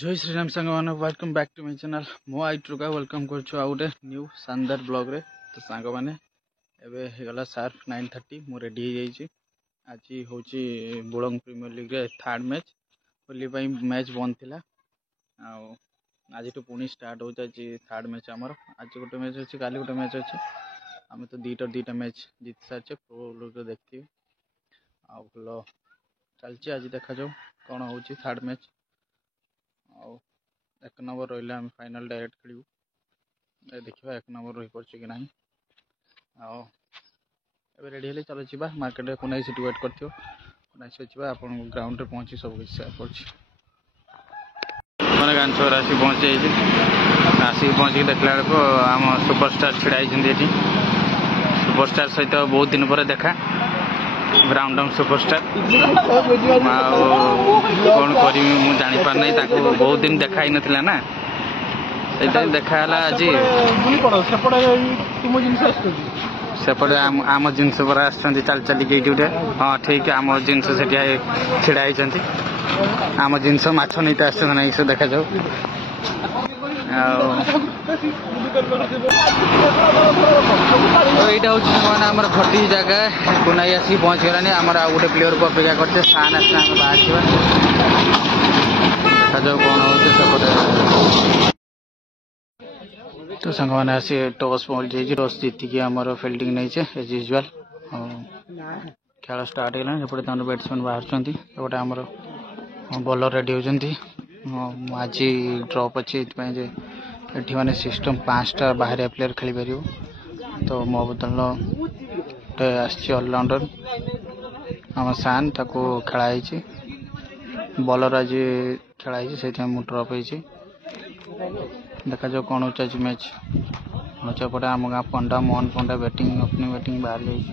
जय श्री राम सांग मैंने welcome back to my channel मो आई ट्रुका वेलकम कर गोटे न्यू शानदार ब्लॉग रे। तो सांग मैंने एवं शार्प 9:30 मु रेडी हो जाइए। आज हूँ बुलंग प्रीमियर लीग रे थर्ड मैच होली मैच बंद थी। आज पुणी स्टार्ट हो थर्ड मैच आमर आज गोटे मैच अच्छी काली गोटे मैच अच्छी आम तो दुईटा मैच जीति सारी प्रो लीग देखते भल चलती आज देखा जाऊ कौन हो थर्ड मैच एक नंबर रही आम फाइनल डायरेक्ट खेलू देखा एक नंबर रही पार्छ कि ना रेडी हेल्ले चलो जी मार्केट में कुनाई सीट वेट कर आप ग्राउंड में पहुँची सब किसी सेयार कर गान छोर आसिक पहुँची आसिक पहुँची देखला बेलू आम सुपरस्टार छिड़ाई सुपरस्टार सहित बहुत दिन पर देखा ग्राउंड सुपरस्टार कौन करी मुझे जापार ना बहुत दिन देखा ही नाला ना से देखा आज सेपटे आम जिनस पर आसल चलिए ये हाँ ठीक आम जिनस से छिड़ा आम जिनस माछ नहीं आस से देखा जाऊ तो यहाँ हूँ आम घटी जगह कुनाई आसिक पहुँच गलानी आम आ गोटे प्लेयर को अपेक्षा करते सान आसना आम बाहर देखा जाऊ कौन हो तो सांग मैंने आसी टॉस पहुँच जाइए टॉस जीतिकी आमर फिल्डिंग नहीं एज यूजुआल खेल स्टार्ट होगा सेपटे तक बैट्समैन बाहर आमर बॉलर रेडी होती आज ड्रप अच्छे ये मैंने सिस्टम 5टा बाहर प्लेयर खेल पार तो मो बदल ऑलराउंडर आम सान ताको खेलाई बॉलर आज खेलाई से ड्रप हो देखा जाओ कौन हो मैच पटे आम गाँ पंडा मोहन पंडा बैटिंग ओपनिंग बैटिंग बाहर जाइए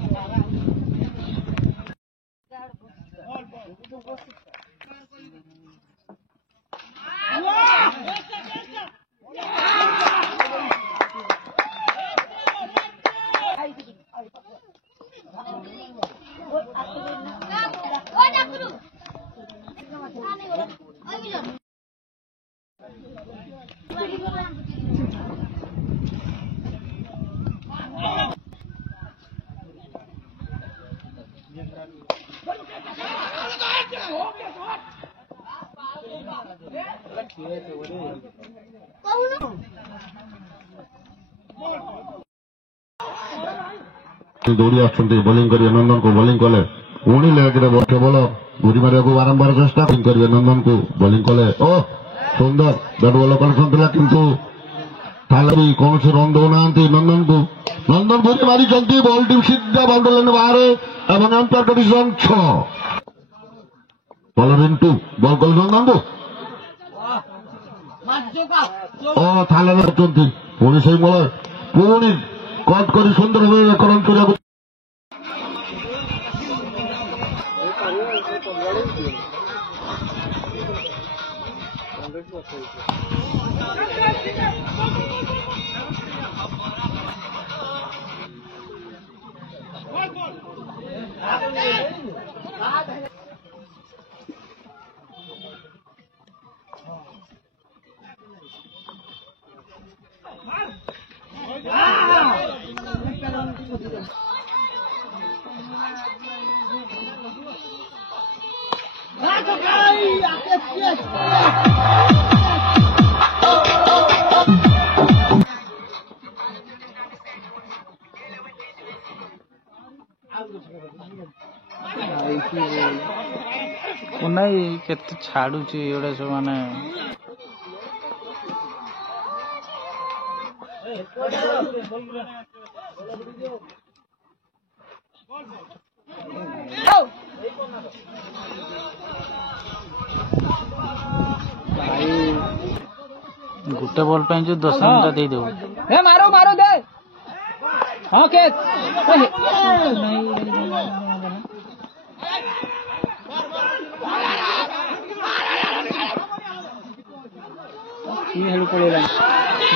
दौड़ी बोलिंग कर नंदन को बोलिंग कले पुणी लेग केवल गुरी मारे बारंबार चेष्टा करेंगे नंदन को बोलिंग कले ओ सुंदर बैट बॉल कर किंतु कौन से रन दौना नंदन को गुरी मारी बॉल टी सीधा बाउंड्री लाइन बाहर एवं अंतर कंडीशन 6 बॉलर इन 2 बॉल कले नंदन को ओ थाले पुणी से बॉलर पुणी कट कर सुंदर भाव एक रन कर कुनाई केते छाड़ुची एड़ा सब माने गोटे बॉल पे जो 10 रन दे दो ए मारो मारो दे हां के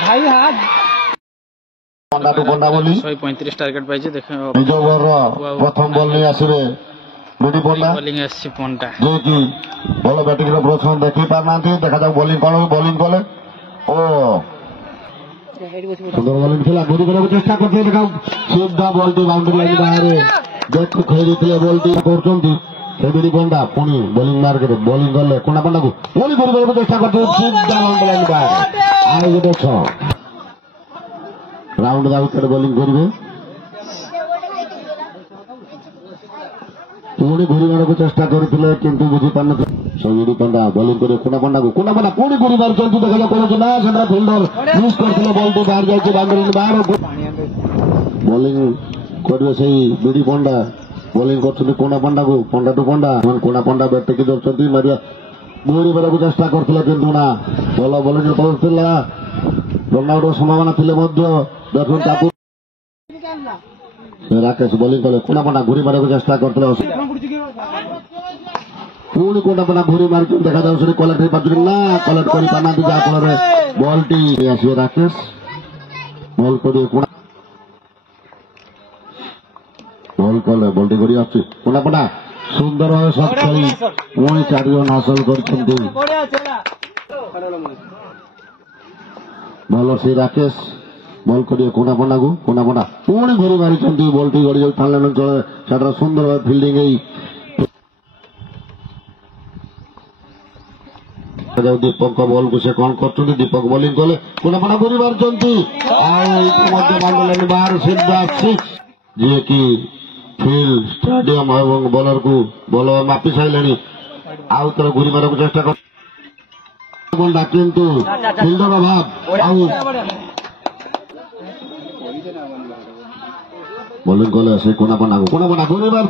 भाई हाथ 135 टार्गेट पाई प्रथम बॉल नहीं आसवे बीडी पंडा ବୋଲିଂ ଆସିଛି ପଣ୍ଡା जे कि भल बैटिंग प्रदर्शन देखी पारना देखा जाऊ बोलिंग कौन बोलिंग कले ओ सुंदर बोलिंग थिला गुरी करबो चेष्टा करते देखा सीधा बॉल टी बाउंड्री लाइन बाहर बैट को खेली दिले बॉल टी करचंती से बीडी पंडा पुनी बोलिंग मार के बोलिंग करले कोना पंडा को पुनी गुरी करबो चेष्टा करते सीधा बाउंड्री लाइन बाहर आउ गोटे 6 राउंड दा ऊपर बोलिंग करबे पुणी घूरबार को चेष्टा करते किंतु बुझी पार बीडी पंडा बोलिंग करे कोना पंडा पुणी घूरी मार देखा कौन ना सेंटर फिल्डर मिस करते बॉल टी बाहर जाए बाउंड्री बाहर बोलिंग करे से बीडी पंडा बोलिंग कर कोना पंडा को पंडा टू पंडा कोना पंडा बैट टेकी धरती मारिया घूरी मार को चेष्टा करते किंतु ना भल बोलिंग करता रन आउट संभावना थी देखो राकेश बोलिंग कले कोना पंडा घूरी मार को चेष्टा करते पुणी कोना पंडा घूरी मार देखा जाऊ कलेक्ट हो ना कलेक्ट कर पाना जहाँफल बॉल टी आसो राकेश बॉल कर बॉल कले बॉल टी कर कोना पंडा सुंदर भाव सब खेली पुणी 4 रन हासिल कर भल से राकेश बॉल करिए कोना पंडा पुणी घूरी मारी बॉल टी गड़ी जाने अंचल सुंदर भाव फिल्डिंग दीपक बॉल को से कौन कर दीपक बोलिंग कले कोना पंडा घूरी मार बाहर सीधा 6 जी कि फील्ड स्टेडियम और बॉलर को बॉल मापी सारे आउ तर घूरी मार को चेष्टा कर किंतु फील्डर अभाव बोलिंग कले से कोना पंडा घूरी मार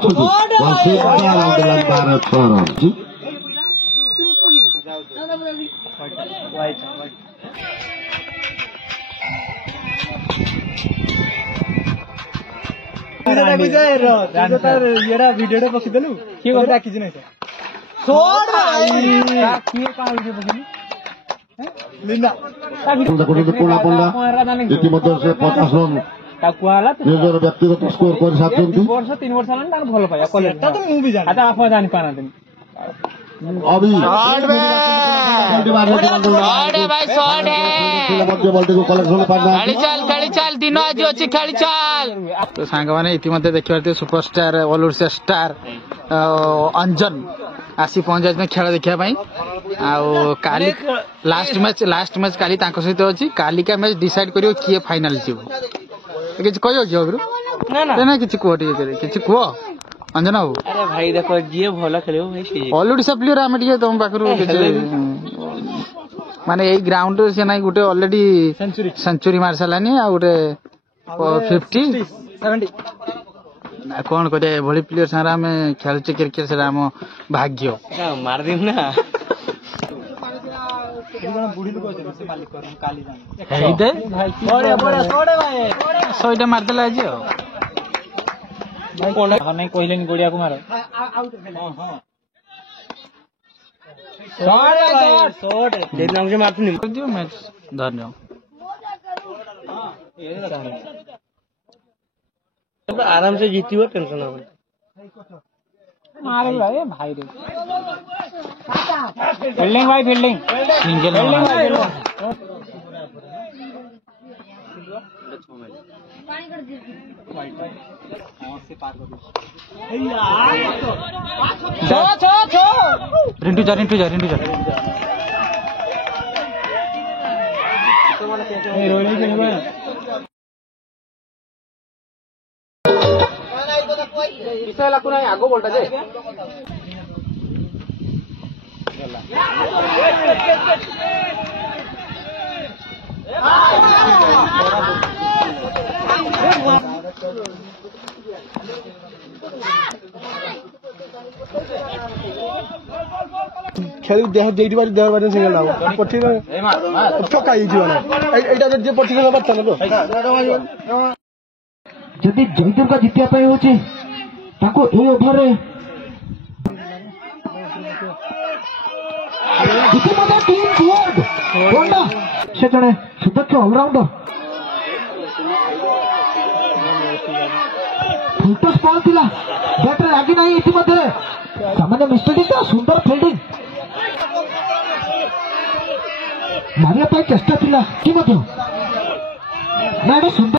वीडियो पकिदेलु किए गोटा किछि नै छोड़ भाई किए का वीडियो पकिलु लिना कोना पंडा इतिमध्ये से 50 रन निजर व्यक्तिगत स्कोर कर साथी 3 वर्ष हलन तार भलो पाया कॉलेज तो मु भी जान आता आपण जानि पाना दिन अभी शॉट भाई शॉट है खेली चल दिन आज अच्छी खेली चल तो सांग मैंने इतिमध्ये देखिए सुपरस्टार ऑलराउंड स्टार अंजन आसी पहुंच जाए खेल देखापी काली लास्ट मैच काली सहित अच्छी काली का मैच डिसाइड कर किए फाइनाल जीव किसी कह ना किसी कह किसी कह अंजन बाबू अरे भाई देखो जी भल खेल ऑलरेडी सब प्लेयर आम तुम पाखे माने यही ग्राउंड से ना गोटे ऑलरेडी सेंचुरी मार सारानी आ गोटे 50 70 कौन करे भली प्लेयर सारा आम खेलचे क्रिकेट से आम भाग्य मार दिन ना शहीटा मारदेला आज नहीं कहले गोड़िया को मार धन्य आराम से जीती टेंशन मारे भाई रे फील्डिंग भाई फील्डिंग सिंगल रिंटू जा आगो बोलता जे खेल देह देख बार देह बार सिंगल लाओ पट्टी चका ही जीवन एटा जे पट्टी के बात न तो जदि जयदेव का जितिया पाई होची ताको ए ओभर रे जिति मते टीम गुड कोंडा से जने सुदक्ष ऑलराउंडर फुटस पॉल थिला बैटर ଲାଗି ନାହିଁ ଇତିମଧ୍ୟରେ ସାମାନ୍ୟ ମିଷ୍ଟେକ୍ ତ ସୁନ୍ଦର ଫିଲ୍ଡିଂ ମାରିବା ପାଇଁ ଚେଷ୍ଟା ଥିଲା କି ମଧ୍ୟ ନା ସୁନ୍ଦର